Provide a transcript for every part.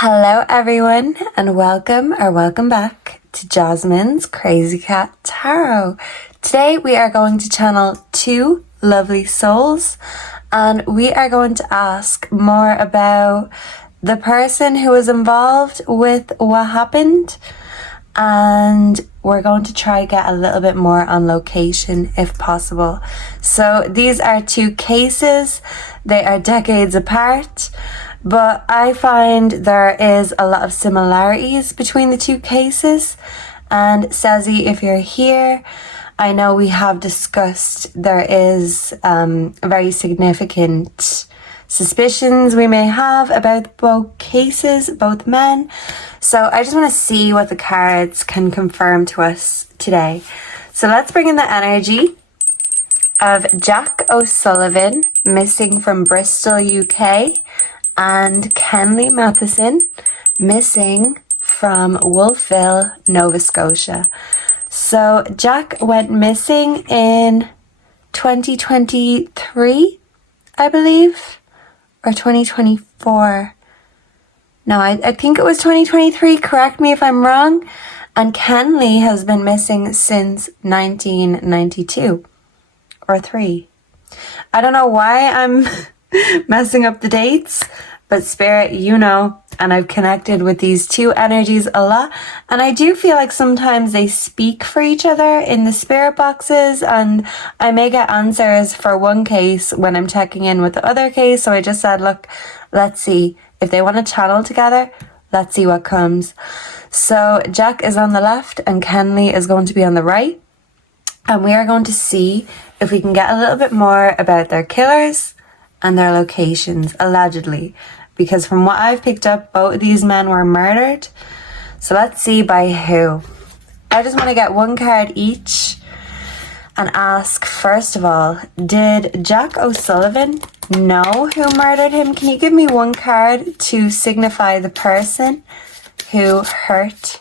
Hello everyone and welcome back to Jasmine's Crazy Cat Tarot. Today we are going to channel two lovely souls and we are going to ask more about the person who was involved with what happened, and we're going to try get a little bit more on location if possible. So these are two cases, they are decades apart, but I find there is a lot of similarities between the two cases. And Sezzy, if you're here, I know we have discussed there is very significant suspicions we may have about both cases, both men. So I just want to see what the cards can confirm to us today. So let's bring in the energy of Jack O'Sullivan, missing from Bristol, UK, and Kenley Matheson, missing from Wolfville, Nova Scotia. So Jack went missing in 2023, I believe, or 2024. No, I think it was 2023, correct me if I'm wrong. And Kenley has been missing since 1992, or 3. I don't know why I'm messing up the dates, but Spirit, you know, and I've connected with these two energies a lot, and I do feel like sometimes they speak for each other in the spirit boxes, and I may get answers for one case when I'm checking in with the other case. So I just said, look, let's see if they want to channel together, let's see what comes. So Jack is on the left and Kenley is going to be on the right, and we are going to see if we can get a little bit more about their killers and their locations, allegedly, because from what I've picked up, both of these men were murdered. So let's see by who. I just want to get one card each and ask, first of all, did Jack O'Sullivan know who murdered him? Can you give me one card to signify the person who hurt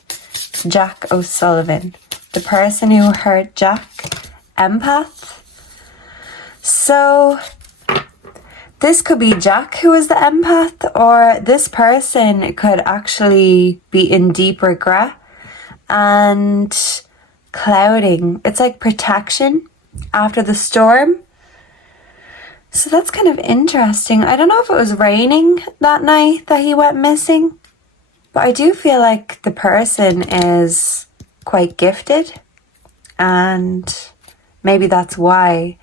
Jack O'Sullivan? The person who hurt Jack, empath. So this could be Jack who is the empath, or this person could actually be in deep regret and clouding. It's like protection after the storm. So that's kind of interesting. I don't know if it was raining that night that he went missing, but I do feel like the person is quite gifted, and maybe that's why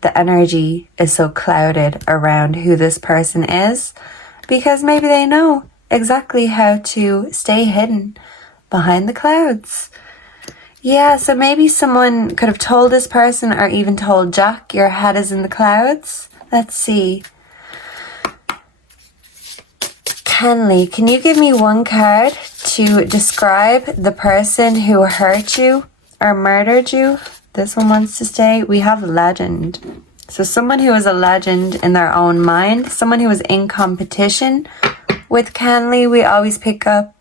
the energy is so clouded around who this person is, because maybe they know exactly how to stay hidden behind the clouds. Yeah, so maybe someone could have told this person, or even told Jack, your head is in the clouds. Let's see. Kenley, can you give me one card to describe the person who hurt you or murdered you? This one wants to stay. We have legend. So someone who is a legend in their own mind, someone who is in competition with Kenley. We always pick up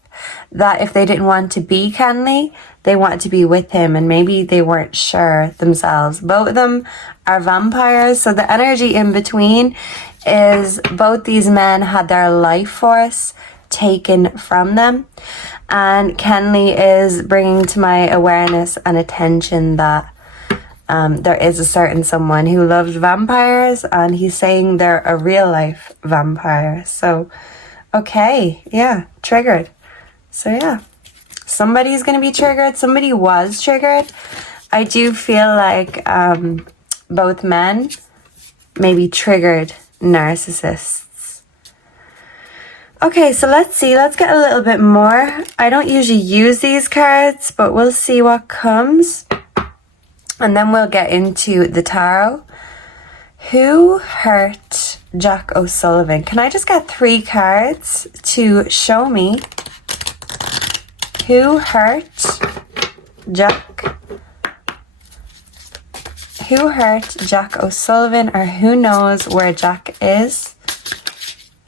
that if they didn't want to be Kenley, they wanted to be with him, and maybe they weren't sure themselves. Both of them are vampires, so the energy in between is both these men had their life force taken from them, and Kenley is bringing to my awareness and attention that there is a certain someone who loves vampires, and he's saying they're a real life vampire. So, okay, yeah, triggered. So yeah, somebody's going to be triggered. Somebody was triggered. I do feel like both men maybe triggered narcissists. Okay, so let's see. Let's get a little bit more. I don't usually use these cards, but we'll see what comes. And then we'll get into the tarot. Who hurt Jack O'Sullivan? Can I just get 3 cards to show me who hurt Jack? Who hurt Jack O'Sullivan, or who knows where Jack is?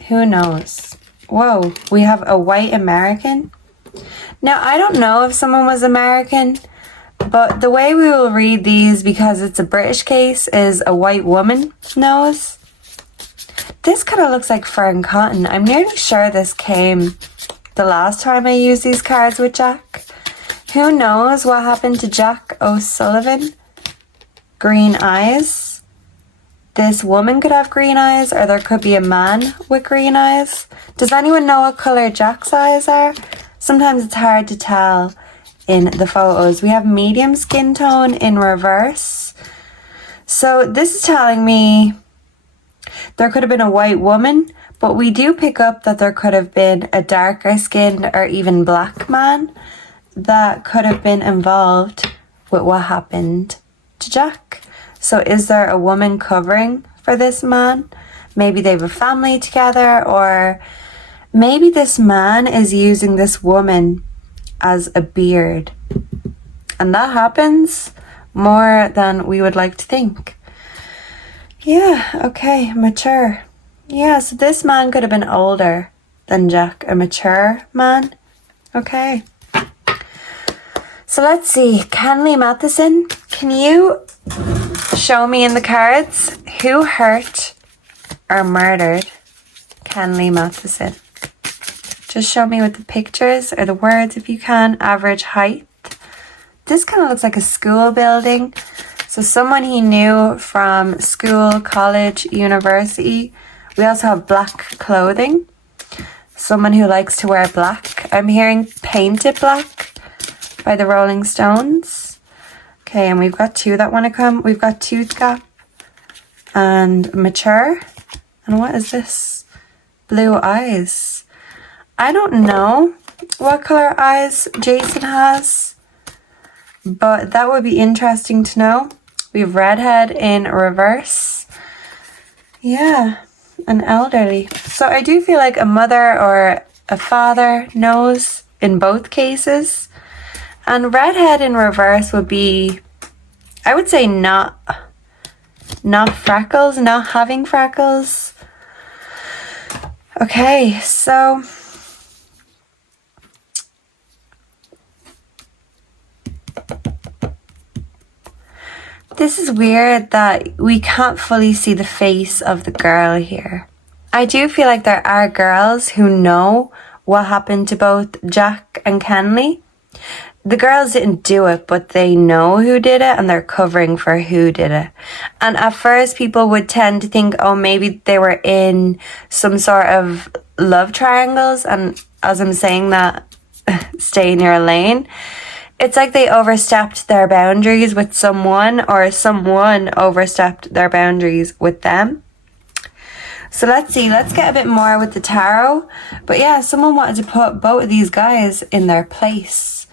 Who knows? Whoa, we have a white American. Now, I don't know if someone was American, but the way we will read these, because it's a British case, is a white woman knows. This kind of looks like fur and cotton. I'm nearly sure this came the last time I used these cards with Jack. Who knows what happened to Jack O'Sullivan? Green eyes. This woman could have green eyes, or there could be a man with green eyes. Does anyone know what colour Jack's eyes are? Sometimes it's hard to tell in the photos. We have medium skin tone in reverse. So this is telling me there could have been a white woman, but we do pick up that there could have been a darker skinned or even black man that could have been involved with what happened to Jack. So is there a woman covering for this man? Maybe they have a family together, or maybe this man is using this woman as a beard. And that happens more than we would like to think. Yeah, okay, mature. Yeah, so this man could have been older than Jack, a mature man. Okay. So let's see, Kenley Matheson, can you show me in the cards who hurt or murdered Kenley Matheson? Just show me with the pictures or the words if you can. Average height. This kind of looks like a school building. So someone he knew from school, college, university. We also have black clothing. Someone who likes to wear black. I'm hearing painted black by the Rolling Stones. Okay, and we've got two that want to come. We've got tooth gap and mature. And what is this? Blue eyes. I don't know what color eyes Jason has, but that would be interesting to know. We have redhead in reverse. Yeah, an elderly. So I do feel like a mother or a father knows in both cases. And redhead in reverse would be, I would say not freckles, not having freckles. Okay, so this is weird that we can't fully see the face of the girl here. I do feel like there are girls who know what happened to both Jack and Kenley. The girls didn't do it, but they know who did it and they're covering for who did it. And at first people would tend to think, oh, maybe they were in some sort of love triangles. And as I'm saying that, stay in your lane. It's like they overstepped their boundaries with someone, or someone overstepped their boundaries with them. So let's see, let's get a bit more with the tarot. But yeah, someone wanted to put both of these guys in their place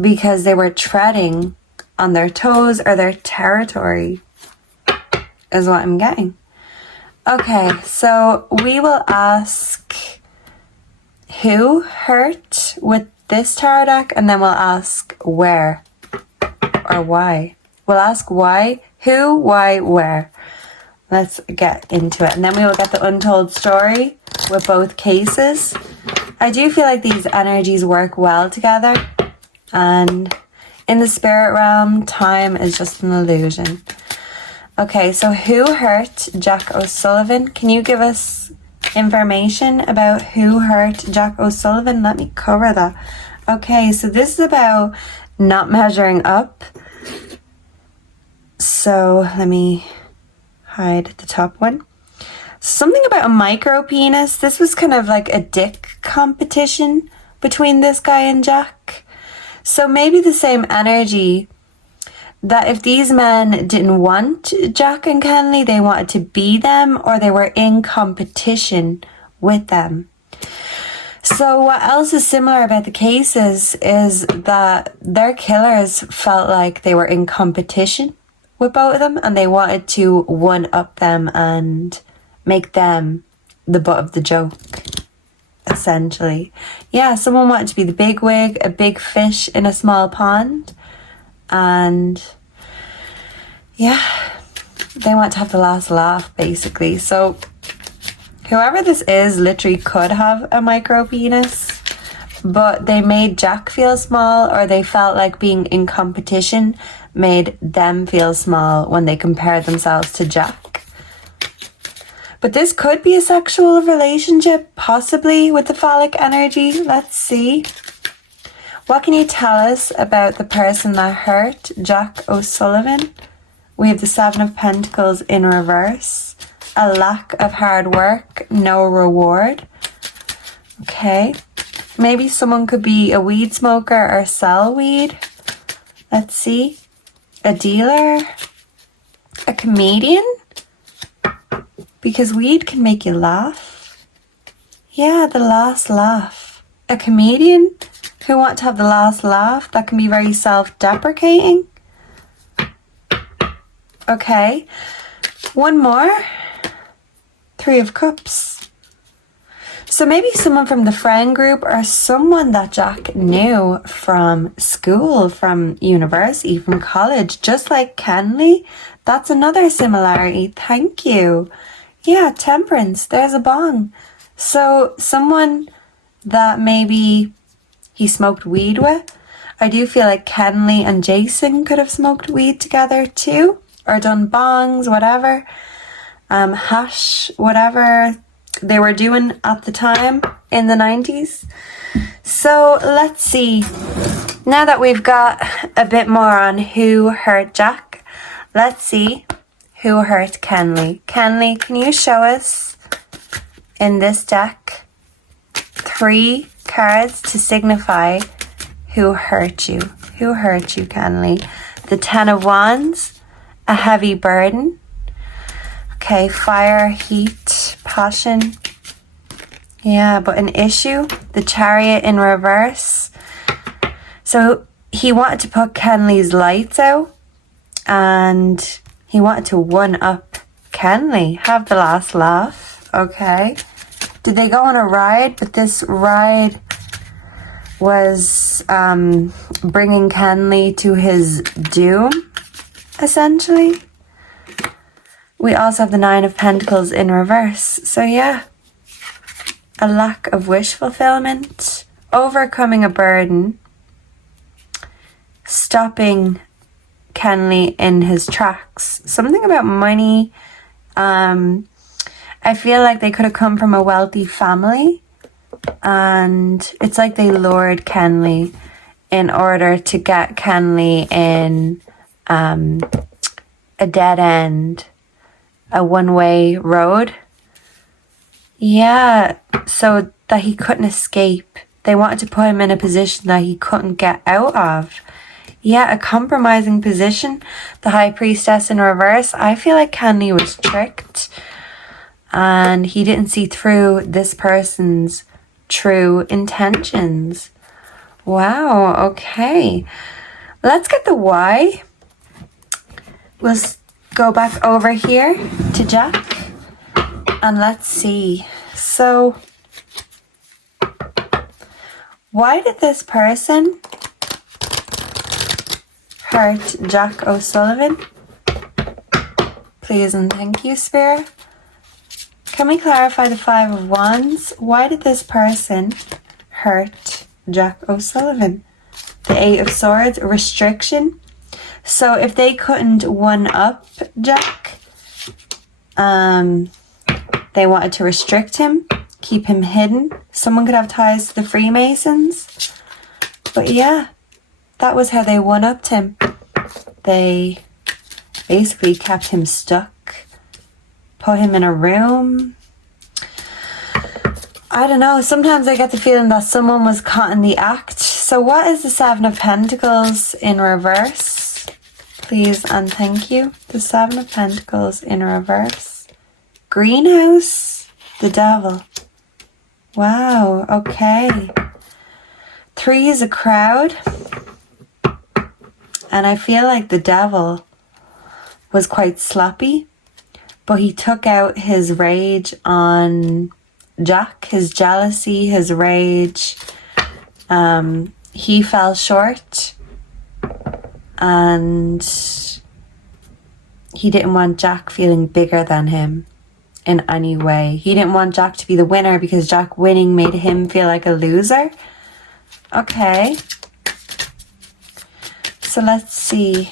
because they were treading on their toes or their territory, is what I'm getting. Okay, so we will ask who hurt with this tarot deck, and then we'll ask where or why. We'll ask why, who, why, where. Let's get into it. And then we will get the untold story with both cases. I do feel like these energies work well together. And in the spirit realm, time is just an illusion. Okay, so who hurt Jack O'Sullivan? Can you give us information about who hurt Jack O'Sullivan? Let me cover that. Okay, so this is about not measuring up. So let me hide the top one. Something about a micro penis. This was kind of like a dick competition between this guy and Jack. So maybe the same energy that if these men didn't want Jack and Kenley, they wanted to be them, or they were in competition with them. So what else is similar about the cases is that their killers felt like they were in competition with both of them, and they wanted to one-up them and make them the butt of the joke, essentially. Yeah, someone wanted to be the big wig, a big fish in a small pond, and yeah, they want to have the last laugh, basically. So whoever this is literally could have a micro penis, but they made Jack feel small, or they felt like being in competition made them feel small when they compared themselves to Jack. But this could be a sexual relationship, possibly with the phallic energy. Let's see. What can you tell us about the person that hurt Jack O'Sullivan? We have the Seven of Pentacles in reverse. A lack of hard work, no reward. Okay. Maybe someone could be a weed smoker or sell weed. Let's see. A dealer. A comedian. Because weed can make you laugh. Yeah, the last laugh. A comedian who want to have the last laugh. That can be very self-deprecating. Okay. One more. Three of Cups. So maybe someone from the friend group or someone that Jack knew from school, from university, from college, just like Kenley. That's another similarity. Thank you. Yeah, Temperance. There's a bong. So someone that maybe he smoked weed with. I do feel like Kenley and Jason could have smoked weed together too, or done bongs, whatever. Hash, whatever they were doing at the time in the 90s. So let's see. Now that we've got a bit more on who hurt Jack, let's see who hurt Kenley. Kenley, can you show us in this deck 3 cards to signify who hurt you? Who hurt you, Kenley? The Ten of Wands, a heavy burden. Okay, fire, heat, passion. Yeah, but an issue. The Chariot in reverse. So he wanted to put Kenley's lights out and he wanted to one-up Kenley. Have the last laugh. Okay. Did they go on a ride? But this ride was bringing Kenley to his doom, essentially. We also have the Nine of Pentacles in reverse. So yeah, a lack of wish fulfillment, overcoming a burden, stopping Kenley in his tracks. Something about money. I feel like they could have come from a wealthy family and it's like they lured Kenley in order to get Kenley in a dead end, a one-way road. Yeah, so that he couldn't escape. They wanted to put him in a position that he couldn't get out of. Yeah, a compromising position. The High Priestess in reverse. I feel like Kenley was tricked and he didn't see through this person's true intentions. Wow, okay. Let's get the why. We'll go back over here to Jack and let's see. So, why did this person hurt Jack O'Sullivan? Please and thank you, Spirit. Can we clarify the Five of Wands? Why did this person hurt Jack O'Sullivan? The Eight of Swords, restriction. So if they couldn't one-up Jack, they wanted to restrict him, keep him hidden. Someone could have ties to the Freemasons. But yeah, that was how they one-upped him. They basically kept him stuck, put him in a room. I don't know, sometimes I get the feeling that someone was caught in the act. So what is the Seven of Pentacles in reverse? Please and thank you. The Seven of Pentacles in reverse. Greenhouse, the Devil. Wow, okay. 3 is a crowd. And I feel like the Devil was quite sloppy, but he took out his rage on Jack, his jealousy, his rage. He fell short and he didn't want Jack feeling bigger than him in any way. He didn't want Jack to be the winner because Jack winning made him feel like a loser. Okay. So let's see.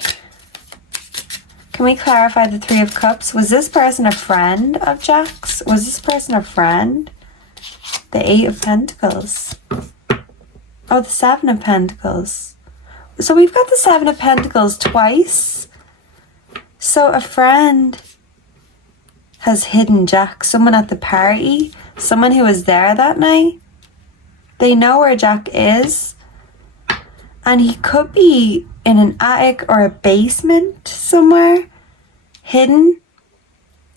Can we clarify the Three of Cups? Was this person a friend of Jack's? Was this person a friend? The Eight of Pentacles. Oh, the Seven of Pentacles. So we've got the Seven of Pentacles twice. So a friend has hidden Jack. Someone at the party. Someone who was there that night. They know where Jack is. And he could be in an attic or a basement somewhere. Hidden.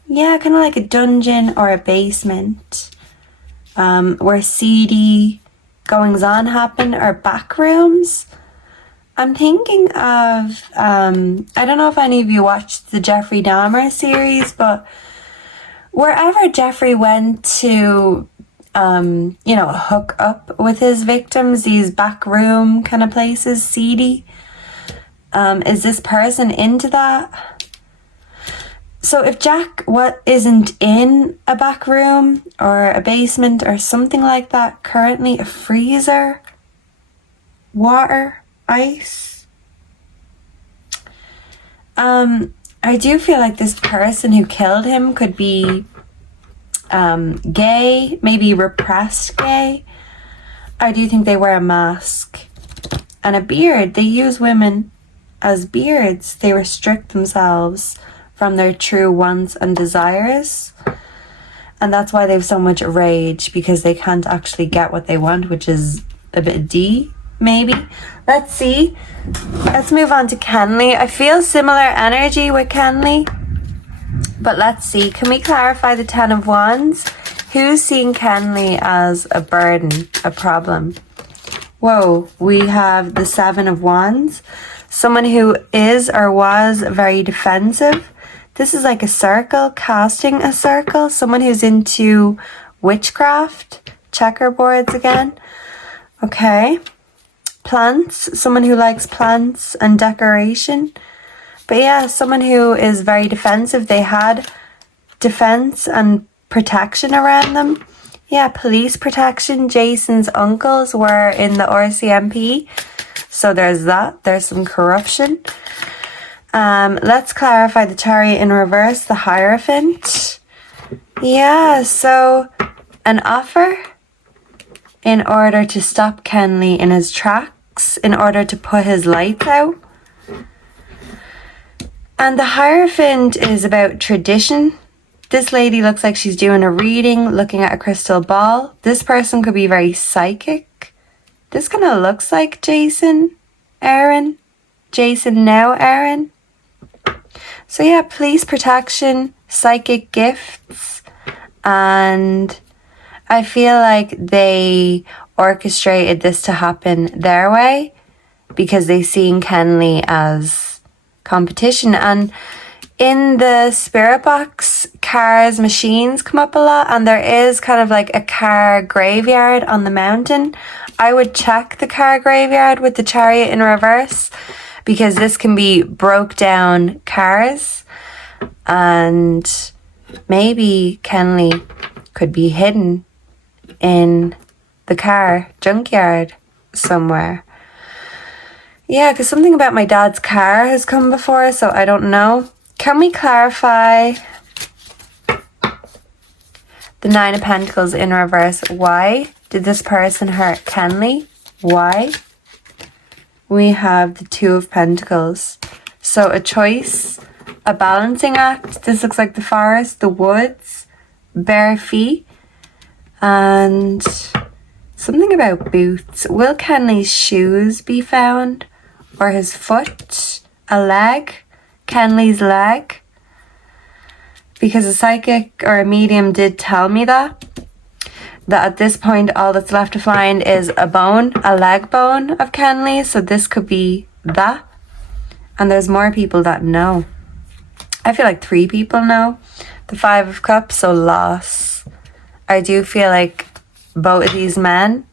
Yeah, kind of like a dungeon or a basement. Where seedy goings on happen, or back rooms. I'm thinking of, I don't know if any of you watched the Jeffrey Dahmer series, but wherever Jeffrey went to, hook up with his victims, these back room kind of places, seedy, is this person into that? So if Jack isn't in a back room or a basement or something like that currently, a freezer, water, ice. I do feel like this person who killed him could be gay, maybe repressed gay. I do think they wear a mask and a beard. They use women as beards. They restrict themselves from their true wants and desires. And that's why they have so much rage, because they can't actually get what they want, which is a bit D, maybe. Let's see. Let's move on to Kenley. I feel similar energy with Kenley. But let's see. Can we clarify the Ten of Wands? Who's seeing Kenley as a burden, a problem? Whoa, we have the Seven of Wands. Someone who is or was very defensive. This is like a circle, casting a circle. Someone who's into witchcraft, checkerboards again. Okay. Plants, someone who likes plants and decoration. But yeah, someone who is very defensive. They had defense and protection around them. Yeah, police protection. Jason's uncles were in the RCMP. So there's that. There's some corruption. Let's clarify the Chariot in reverse, the Hierophant. Yeah, so an offer in order to stop Kenley in his tracks, in order to put his lights out. And the Hierophant is about tradition. This lady looks like she's doing a reading, looking at a crystal ball. This person could be very psychic. This kind of looks like Jason, Aaron. Jason now, Aaron. So yeah, police protection, psychic gifts, and I feel like they orchestrated this to happen their way because they seen Kenley as competition. And in the spirit box, cars, machines come up a lot, and there is kind of like a car graveyard on the mountain. I would check the car graveyard with the Chariot in reverse, because this can be broke down cars, and maybe Kenley could be hidden in the car junkyard somewhere. Yeah, because something about my dad's car has come before, so I don't know. Can we clarify the Nine of Pentacles in reverse? Why did this person hurt Kenley? Why? We have the Two of Pentacles. So a choice, a balancing act. This looks like the forest, the woods, bare feet, and something about boots. Will Kenley's shoes be found? Or his foot? A leg? Kenley's leg? Because a psychic or a medium did tell me that at this point all that's left to find is a bone, a leg bone of Kenley. So this could be that. And there's more people that know. I feel like 3 people know. The Five of Cups, so loss. I do feel like both of these men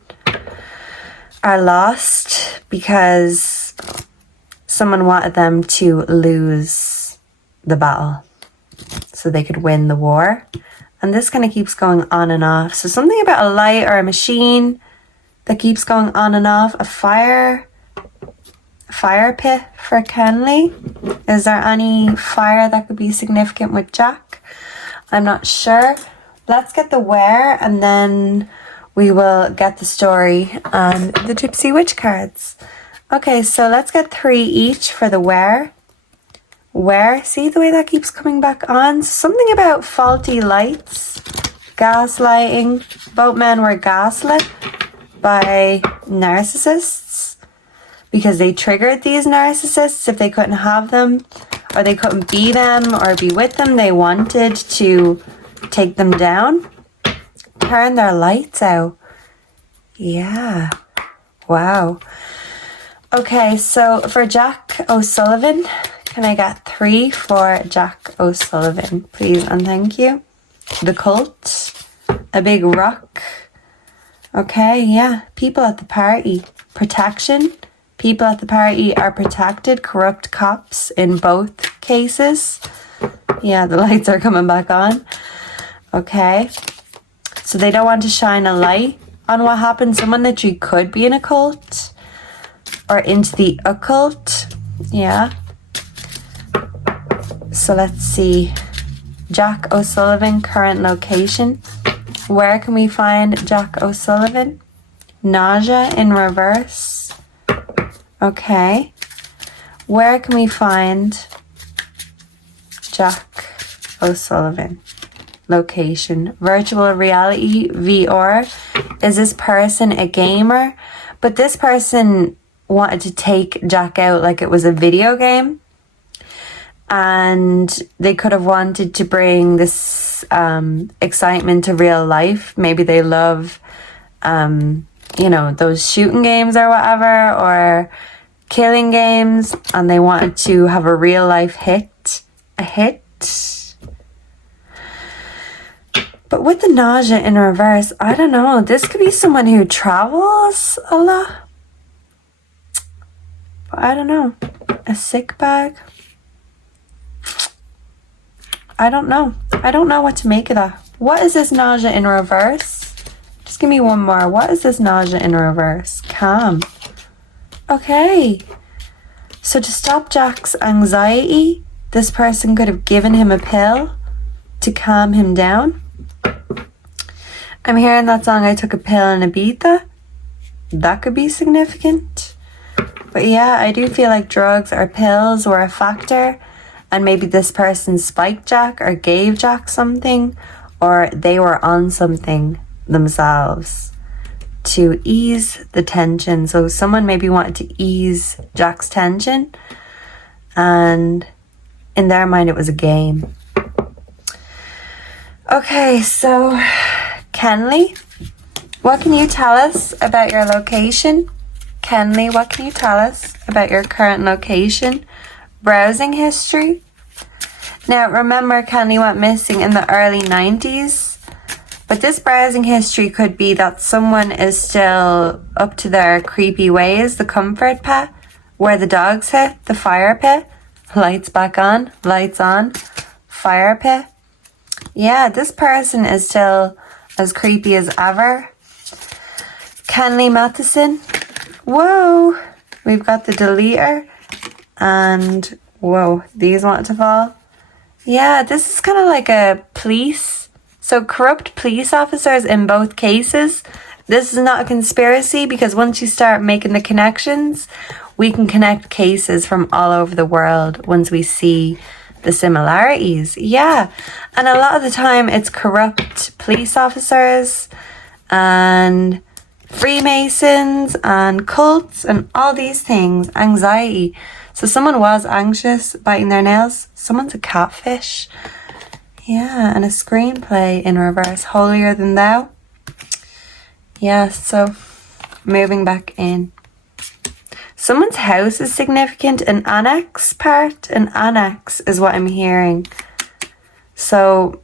are lost because someone wanted them to lose the battle so they could win the war. And this kind of keeps going on and off. So something about a light or a machine that keeps going on and off. A fire pit for Kenley. Is there any fire that could be significant with Jack? I'm not sure. Let's get the where and then we will get the story and the Gypsy Witch cards. Okay, so let's get 3 each for the where. Where? See the way that keeps coming back on? Something about faulty lights, gaslighting. Both men were gaslit by narcissists because they triggered these narcissists if they couldn't have them or they couldn't be them or be with them. They wanted to take them down, turn their lights out. Yeah. Wow. Okay, so for Jack O'Sullivan, can I get 3 for Jack O'Sullivan, please and thank you? The cult, a big rock. Okay, yeah, people at the party. Protection. People at the party are protected. Corrupt cops in both cases. Yeah, the lights are coming back on. Okay. So they don't want to shine a light on what happened. Someone that you could be in a cult or into the occult. Yeah. So let's see. Jack O'Sullivan, current location. Where can we find Jack O'Sullivan? Nausea in reverse. Okay. Where can we find Jack O'Sullivan? Location. Virtual reality, VR. Is this person a gamer? But this person wanted to take Jack out like it was a video game. And they could have wanted to bring this excitement to real life. Maybe they love, those shooting games or whatever, or killing games, and they wanted to have a real life hit. A hit. But with the nausea in reverse, I don't know. This could be someone who travels a lot. But I don't know. A sick bag. I don't know. I don't know what to make of that. What is this nausea in reverse? Just give me one more. What is this nausea in reverse? Calm. Okay. So to stop Jack's anxiety, this person could have given him a pill to calm him down. I'm hearing that song, I Took a Pill in Ibiza. That could be significant. But yeah, I do feel like drugs or pills were a factor. And maybe this person spiked Jack or gave Jack something, or they were on something themselves to ease the tension. So someone maybe wanted to ease Jack's tension, and in their mind it was a game. Okay, so Kenley, what can you tell us about your location? Kenley, what can you tell us about your current location? Browsing history. Now remember, Kenley went missing in the early 90s, but this browsing history could be that someone is still up to their creepy ways. The comfort pit, where the dogs hit, the fire pit, lights back on, lights on, fire pit. Yeah, this person is still as creepy as ever. Kenley Matheson. Whoa, we've got the deleter. And whoa, these want to fall. Yeah, this is kind of like a police. So corrupt police officers in both cases. This is not a conspiracy, because once you start making the connections, we can connect cases from all over the world once we see the similarities. Yeah, and a lot of the time it's corrupt police officers and Freemasons and cults and all these things. Anxiety. So someone was anxious, biting their nails. Someone's a catfish. Yeah, and a screenplay in reverse. Holier than thou. Yeah, so moving back in. Someone's house is significant. An annex part. An annex is what I'm hearing. So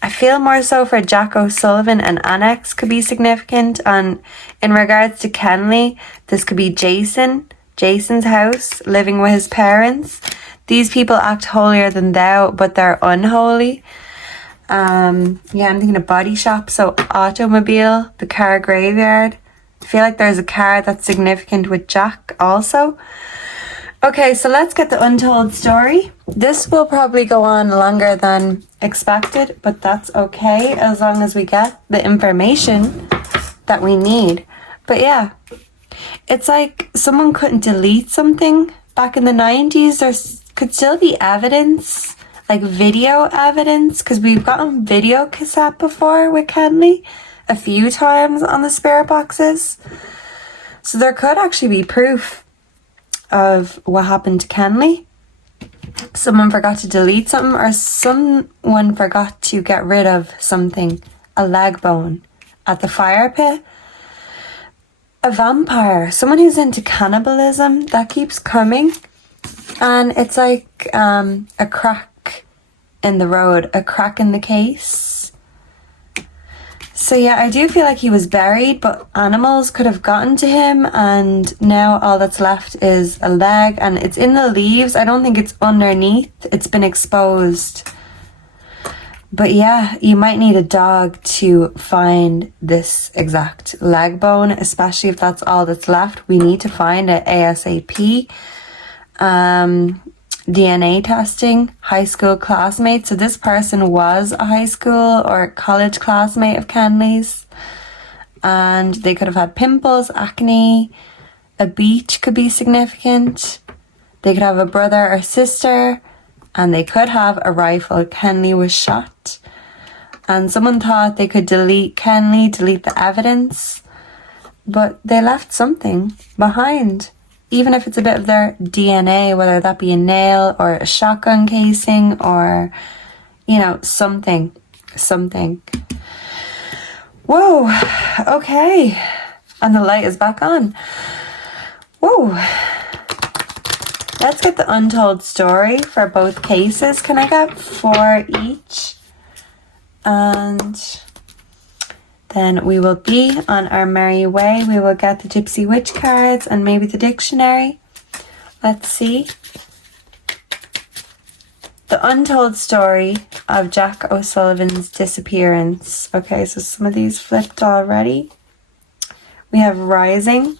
I feel more so for Jack O'Sullivan, an annex could be significant. And in regards to Kenley, this could be Jason's house, living with his parents. These people act holier than thou, but they're unholy. Yeah, I'm thinking of body shop. So automobile, the car graveyard. I feel like there's a car that's significant with Jack also. Okay, so let's get the untold story. This will probably go on longer than expected, but that's okay as long as we get the information that we need. But yeah, it's like someone couldn't delete something back in the 90s. There could still be evidence, like video evidence, because we've gotten video cassette before with Kenley a few times on the spirit boxes. So there could actually be proof of what happened to Kenley. Someone forgot to delete something, or someone forgot to get rid of something, a leg bone at the fire pit. A vampire, someone who's into cannibalism, that keeps coming, and it's like a crack in the road, a crack in the case. So yeah, I do feel like he was buried, but animals could have gotten to him, and now all that's left is a leg, and it's in the leaves. I don't think it's underneath. It's been exposed. But yeah, you might need a dog to find this exact leg bone, especially if that's all that's left. We need to find it ASAP. DNA testing, high school classmate. So this person was a high school or college classmate of Kenley's, and they could have had pimples, acne. A beach could be significant. They could have a brother or sister, and they could have a rifle. Kenley was shot, and someone thought they could delete Kenley, delete the evidence, but they left something behind. Even if it's a bit of their DNA, whether that be a nail or a shotgun casing or, you know, something. Whoa, okay. And the light is back on. Whoa. Let's get the untold story for both cases. Can I get 4 each? And then we will be on our merry way. We will get the Gypsy Witch cards and maybe the dictionary. Let's see. The untold story of Jack O'Sullivan's disappearance. Okay, so some of these flipped already. We have Rising.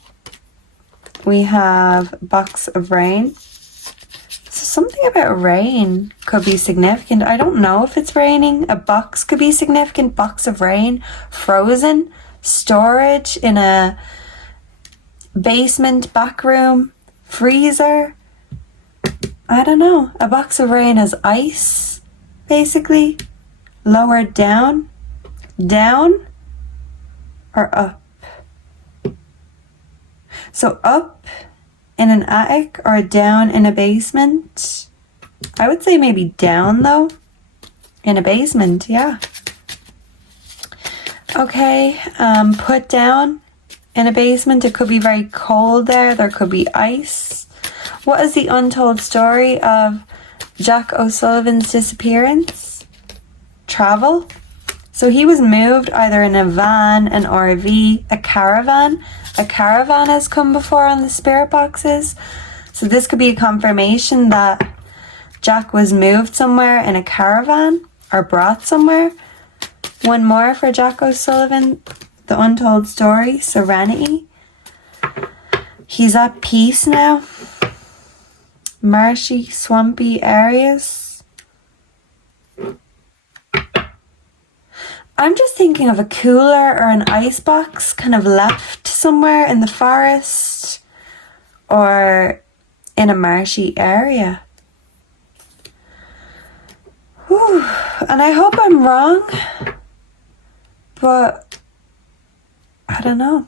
We have Box of Rain. So something about rain could be significant. I don't know if it's raining. A box could be significant. Box of rain. Frozen. Storage in a basement, back room, freezer. I don't know. A box of rain has ice, basically. Lowered down. Down or up? So up in an attic or down in a basement? I would say maybe down though. In a basement, yeah. Okay, put down in a basement. It could be very cold there. There could be ice. What is the untold story of Jack O'Sullivan's disappearance? Travel. So he was moved either in a van, an RV, a caravan. A caravan has come before on the spirit boxes. So this could be a confirmation that Jack was moved somewhere in a caravan or brought somewhere. One more for Jack O'Sullivan, the untold story, Serenity. He's at peace now. Marshy, swampy areas. I'm just thinking of a cooler or an icebox kind of left somewhere in the forest or in a marshy area. Whew. And I hope I'm wrong, but I don't know.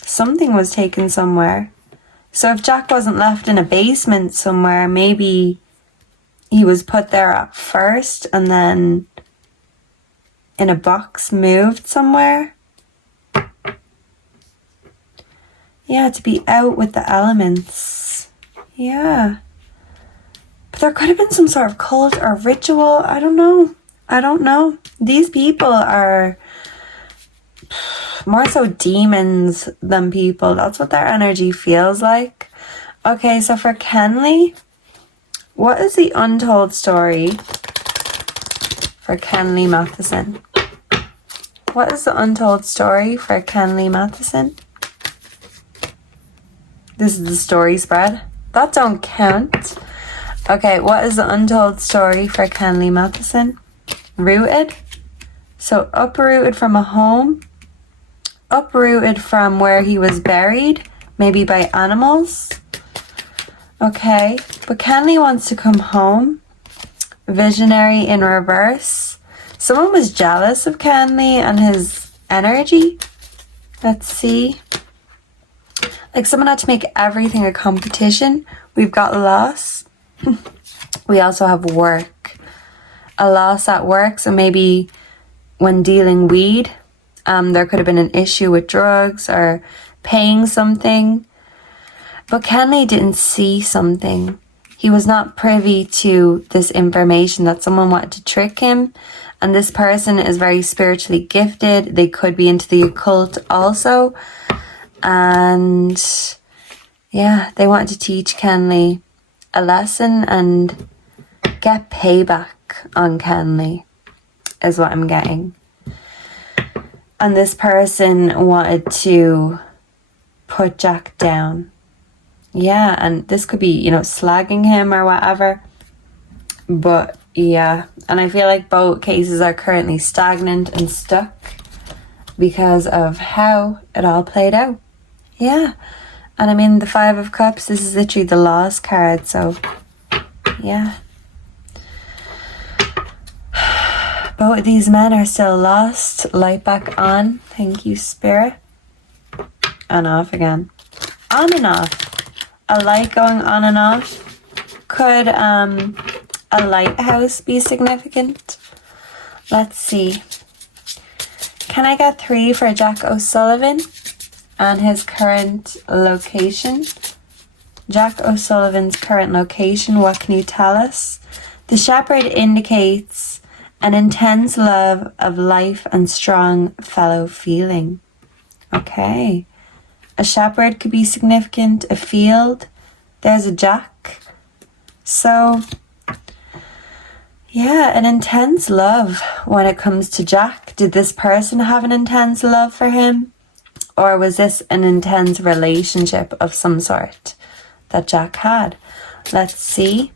Something was taken somewhere. So if Jack wasn't left in a basement somewhere, maybe he was put there at first and then in a box moved somewhere. Yeah, to be out with the elements. Yeah. But there could have been some sort of cult or ritual. I don't know. These people are more so demons than people. That's what their energy feels like. Okay, so for Kenley, what is the untold story for Kenley Matheson? What is the untold story for Kenley Matheson? This is the story spread. That don't count. Okay, what is the untold story for Kenley Matheson? Rooted. So uprooted from a home. Uprooted from where he was buried. Maybe by animals. Okay, but Kenley wants to come home. Visionary in reverse. Someone was jealous of Kenley and his energy. Let's see. Like someone had to make everything a competition. We've got loss. We also have work. A loss at work. So maybe when dealing weed, there could have been an issue with drugs or paying something. But Kenley didn't see something. He was not privy to this information that someone wanted to trick him. And this person is very spiritually gifted. They could be into the occult also. And yeah, they wanted to teach Kenley a lesson and get payback on Kenley, is what I'm getting. And this person wanted to put Jack down. Yeah, and this could be, slagging him or whatever. But yeah, and I feel like both cases are currently stagnant and stuck because of how it all played out. Yeah, and I mean the Five of Cups, this is literally the lost card, so yeah. Both of these men are still lost. Light back on. Thank you, Spirit. And off again. On and off. A light going on and off. Could a lighthouse be significant? Let's see. Can I get 3 for Jack O'Sullivan and his current location? Jack O'Sullivan's current location, what can you tell us? The shepherd indicates an intense love of life and strong fellow feeling. Okay. A shepherd could be significant, a field. There's a Jack. So, yeah, an intense love when it comes to Jack. Did this person have an intense love for him? Or was this an intense relationship of some sort that Jack had? Let's see.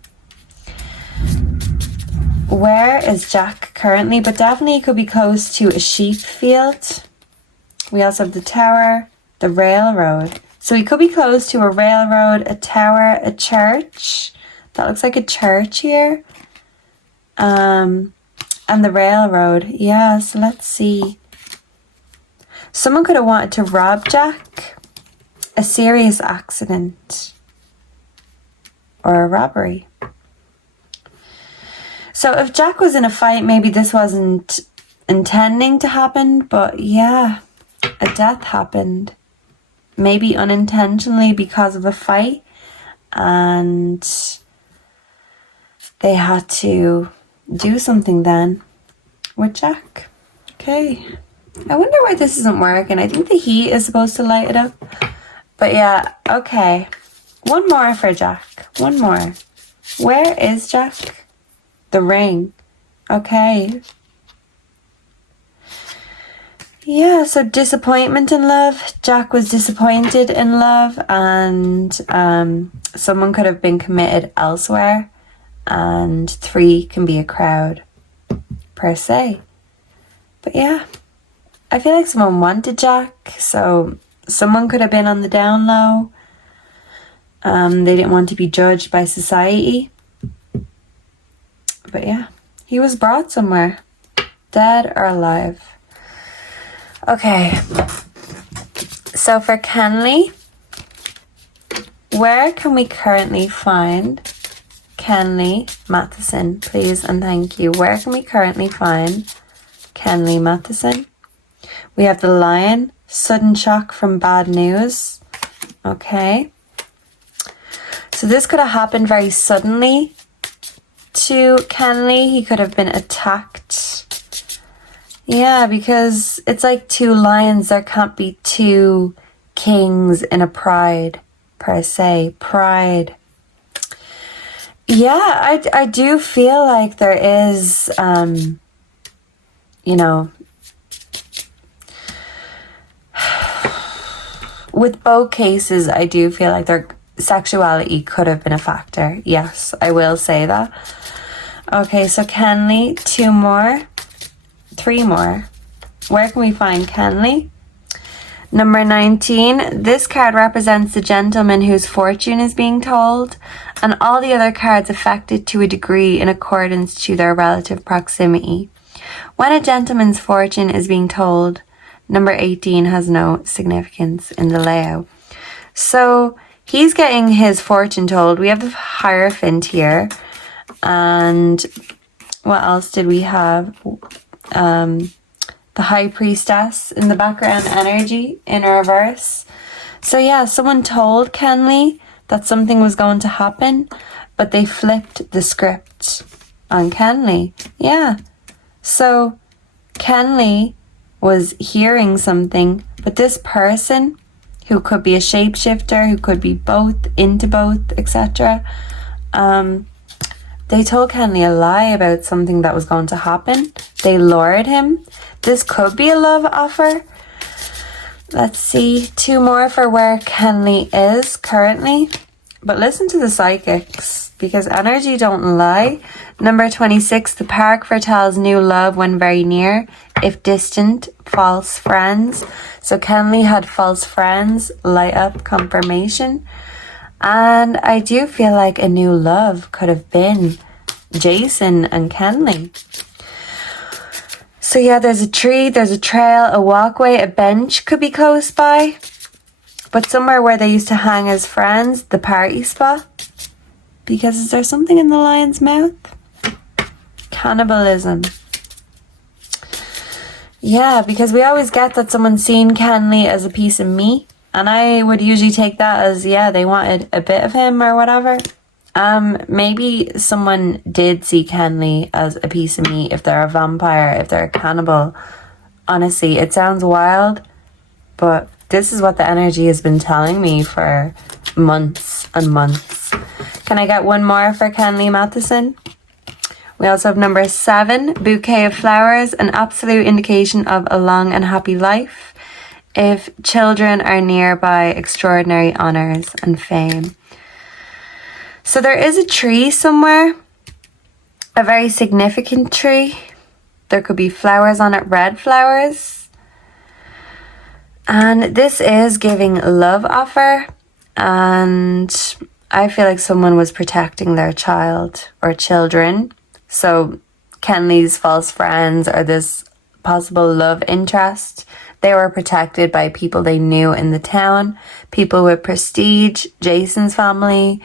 Where is Jack currently? But definitely could be close to a sheep field. We also have the tower, the railroad. So he could be close to a railroad, a tower, a church. That looks like a church here. And the railroad. Yeah, so let's see. Someone could have wanted to rob Jack. A serious accident. Or a robbery. So if Jack was in a fight, maybe this wasn't intending to happen, but yeah, a death happened. Maybe unintentionally because of a fight, and they had to do something then with Jack. Okay. I wonder why this isn't working. I think the heat is supposed to light it up. But yeah, okay. One more for Jack. One more. Where is Jack? The ring. Okay. Yeah, so disappointment in love. Jack was disappointed in love, and someone could have been committed elsewhere, and 3 can be a crowd per se. But yeah, I feel like someone wanted Jack, so someone could have been on the down low. They didn't want to be judged by society. But yeah, he was brought somewhere, dead or alive. Okay, so for Kenley, where can we currently find Kenley Matheson, please and thank you. Where can we currently find Kenley Matheson? We have the Lion, sudden shock from bad news. Okay. So this could have happened very suddenly to Kenley. He could have been attacked. Yeah, because it's like 2 lions. There can't be 2 kings in a pride, per se. Pride. Yeah, I do feel like there is, with both cases, I do feel like they're sexuality could have been a factor. Yes, I will say that. Okay, so Kenley, 2 more, 3 more. Where can we find Kenley? Number 19, this card represents the gentleman whose fortune is being told, and all the other cards affected to a degree in accordance to their relative proximity. When a gentleman's fortune is being told, number 18 has no significance in the layout. So he's getting his fortune told. We have the Hierophant here. And what else did we have? The High Priestess in the background energy in reverse. So yeah, someone told Kenley that something was going to happen, but they flipped the script on Kenley. Yeah. So Kenley was hearing something, but this person, who could be a shapeshifter, who could be both, into both, etc., they told Kenley a lie about something that was going to happen. They lured him. This could be a love offer. Let's see, 2 more for where Kenley is currently. But listen to the psychics, because energy don't lie. Number 26, the park foretells new love when very near, if distant, false friends. So Kenley had false friends, light up confirmation. And I do feel like a new love could have been Jason and Kenley. So yeah, there's a tree, there's a trail, a walkway, a bench could be close by. But somewhere where they used to hang as friends, the party spot. Because is there something in the lion's mouth? Cannibalism. Yeah, because we always get that someone's seen Kenley as a piece of meat. And I would usually take that as, yeah, they wanted a bit of him or whatever. Maybe someone did see Kenley as a piece of meat, if they're a vampire, if they're a cannibal. Honestly, it sounds wild, but this is what the energy has been telling me for months and months. Can I get 1 more for Kenley Matheson? We also have number 7, bouquet of flowers, an absolute indication of a long and happy life. If children are nearby, extraordinary honours and fame. So there is a tree somewhere, a very significant tree. There could be flowers on it, red flowers. And this is giving a love offer. And I feel like someone was protecting their child or children. So Kenley's false friends or this possible love interest, they were protected by people they knew in the town, people with prestige, Jason's family.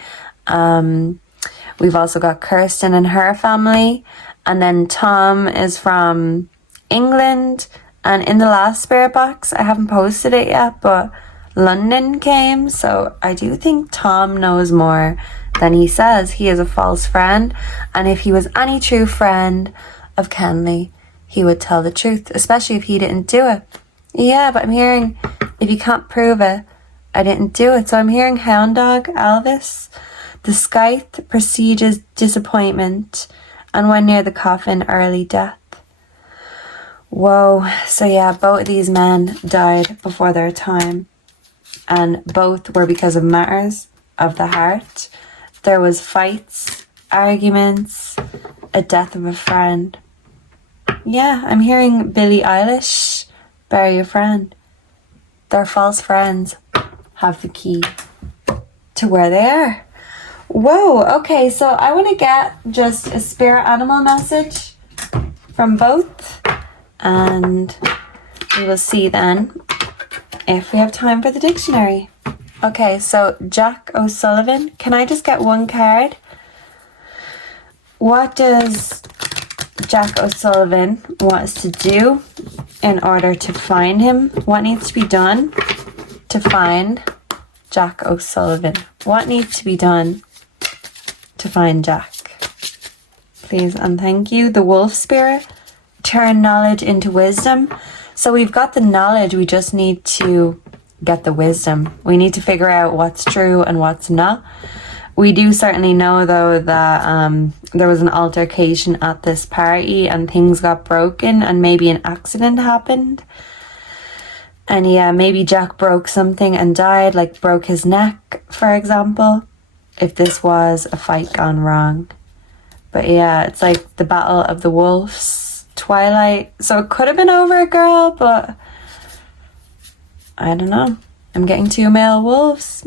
We've also got Kirsten and her family. And then Tom is from England. And in the last spirit box, I haven't posted it yet, but London came. So I do think Tom knows more than he says. He is a false friend. And if he was any true friend of Kenley, he would tell the truth, especially if he didn't do it. Yeah, but I'm hearing, if you can't prove it, I didn't do it. So I'm hearing Hound Dog, Elvis. The scythe precedes disappointment, and when near the coffin, early death. Whoa. So yeah, both of these men died before their time, and both were because of matters of the heart. There was fights, arguments, a death of a friend. Yeah, I'm hearing Billie Eilish, bury your friend. Their false friends have the key to where they are. Whoa, okay, so I want to get just a spirit animal message from both, and we will see then if we have time for the dictionary. Okay, so Jack O'Sullivan, can I just get 1 card? What does Jack O'Sullivan want us to do in order to find him? What needs to be done to find Jack O'Sullivan? What needs to be done to find Jack? Please and thank you. The wolf spirit, turn knowledge into wisdom. So we've got the knowledge, we just need to get the wisdom. We need to figure out what's true and what's not. We do certainly know though that there was an altercation at this party and things got broken and maybe an accident happened. And yeah, maybe Jack broke something and died, like broke his neck, for example, if this was a fight gone wrong. But yeah, it's like the Battle of the Wolves, Twilight. So it could have been over a girl, but I don't know. I'm getting 2 male wolves.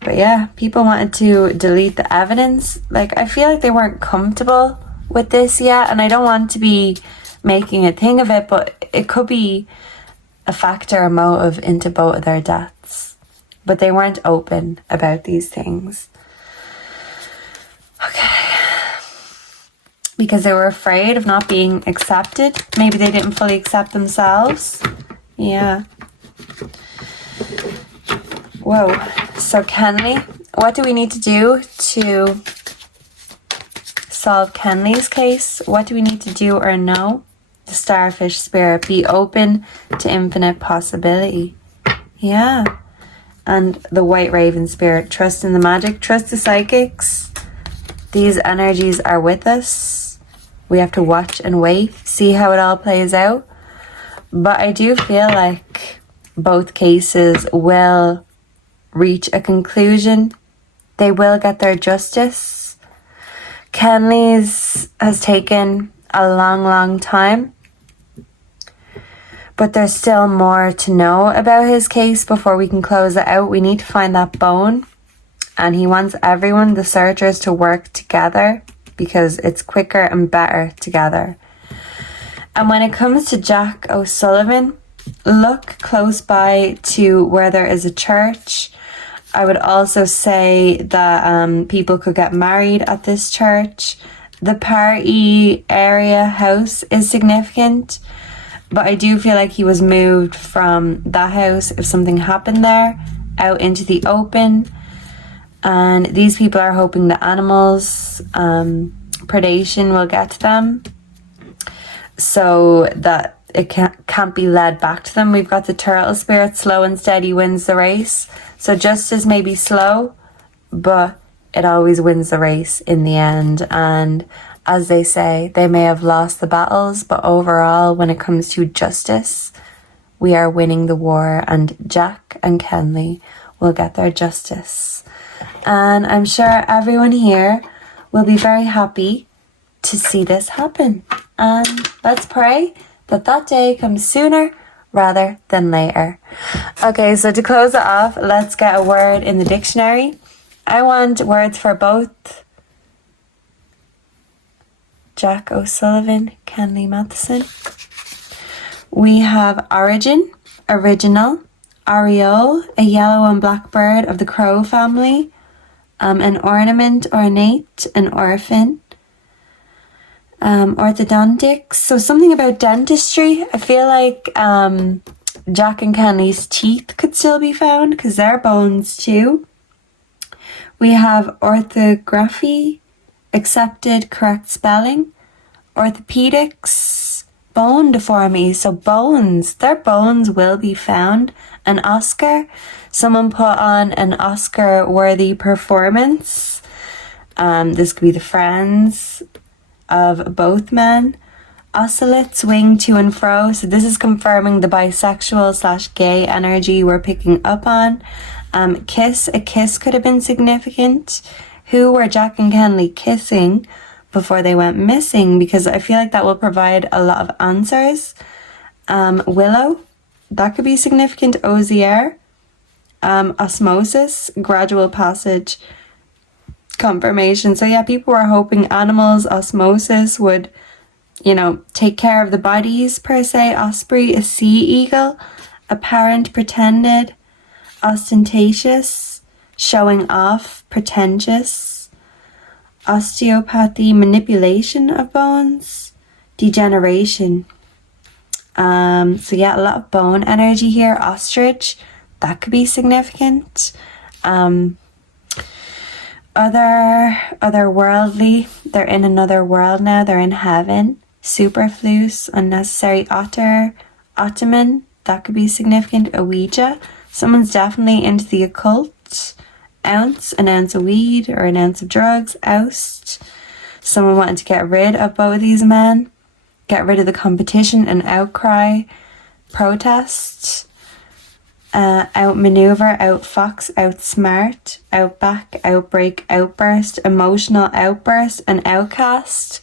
But yeah, people wanted to delete the evidence. Like, I feel like they weren't comfortable with this yet, and I don't want to be making a thing of it, but it could be a factor, a motive into both of their deaths. But they weren't open about these things. Okay. Because they were afraid of not being accepted. Maybe they didn't fully accept themselves. Yeah. Whoa. So Kenley, what do we need to do to solve Kenley's case? What do we need to do or know? The starfish spirit, be open to infinite possibility. Yeah. And the white raven spirit, trust in the magic, trust the psychics. These energies are with us. We have to watch and wait, see how it all plays out. But I do feel like both cases will reach a conclusion. They will get their justice. Kenley's has taken a long time. But there's still more to know about his case before we can close it out. We need to find that bone. And he wants everyone, the searchers, to work together because it's quicker and better together. And when it comes to Jack O'Sullivan, look close by to where there is a church. I would also say that people could get married at this church. The party area house is significant. But I do feel like he was moved from that house, if something happened there, out into the open. And these people are hoping the animals, predation will get to them so that it can't be led back to them. We've got the turtle spirit, slow and steady wins the race. So justice may be slow, but it always wins the race in the end. And as they say, they may have lost the battles, but overall, when it comes to justice, we are winning the war, and Jack and Kenley will get their justice. And I'm sure everyone here will be very happy to see this happen. And let's pray that that day comes sooner rather than later. Okay, so to close it off, let's get a word in the dictionary. I want words for both Jack O'Sullivan, Kenley Matheson. We have origin, original, aureole, a yellow and black bird of the crow family, an ornament, ornate, an orphan, orthodontics, so something about dentistry. I feel like Jack and Kenley's teeth could still be found because they're bones too. We have orthography, accepted correct spelling, orthopedics, bone deformity, so bones, their bones will be found. An Oscar, someone put on an Oscar worthy performance. This could be the friends of both men. Oscillate, swing to and fro, so this is confirming the bisexual / gay energy we're picking up on. Kiss, a kiss could have been significant. Who were Jack and Kenley kissing before they went missing? Because I feel like that will provide a lot of answers. Willow, that could be significant. Osier, osmosis, gradual passage, confirmation. So yeah, people were hoping animals, osmosis would, take care of the bodies per se. Osprey, a sea eagle, apparent, pretended, ostentatious, showing off, pretentious, osteopathy, manipulation of bones, degeneration. So yeah, a lot of bone energy here. Ostrich, that could be significant. Otherworldly, they're in another world now, they're in heaven. Superfluous, unnecessary. Otter, ottoman, that could be significant. A Ouija, someone's definitely into the occult. Ounce, an ounce of weed or an ounce of drugs. Oust, someone wanted to get rid of both of these men, get rid of the competition and outcry. Protest, outmaneuver, outfox, outsmart, outback, outbreak, outburst, emotional outburst, and outcast.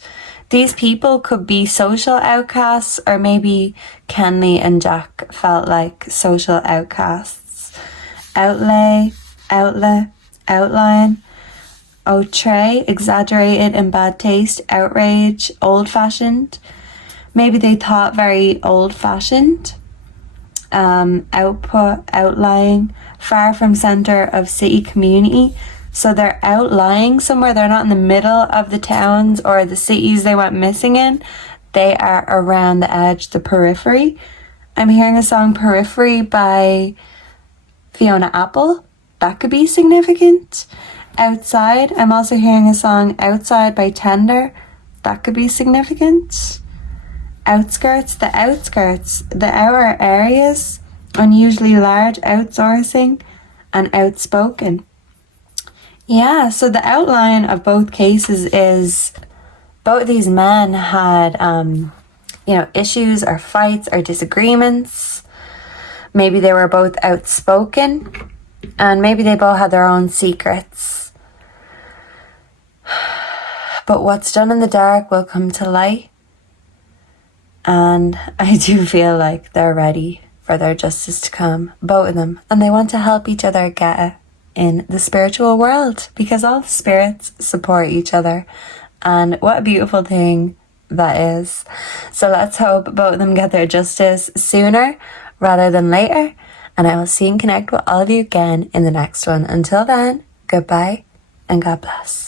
These people could be social outcasts, or maybe Kenley and Jack felt like social outcasts. Outlay, outlet, outline. Outre, exaggerated in bad taste. Outrage, old-fashioned. Maybe they thought very old-fashioned. Output, outlying, far from center of city community. So they're outlying somewhere. They're not in the middle of the towns or the cities they went missing in. They are around the edge, the periphery. I'm hearing a song Periphery by Fiona Apple. That could be significant. Outside, I'm also hearing a song Outside by Tender. That could be significant. Outskirts, the outer areas, unusually large, outsourcing, and outspoken. Yeah, so the outline of both cases is both these men had, issues or fights or disagreements. Maybe they were both outspoken, and maybe they both had their own secrets. But what's done in the dark will come to light. And I do feel like they're ready for their justice to come, both of them. And they want to help each other get it in the spiritual world, because all the spirits support each other. And what a beautiful thing that is. So let's hope both of them get their justice sooner rather than later. And I will see and connect with all of you again in the next one. Until then, goodbye and God bless.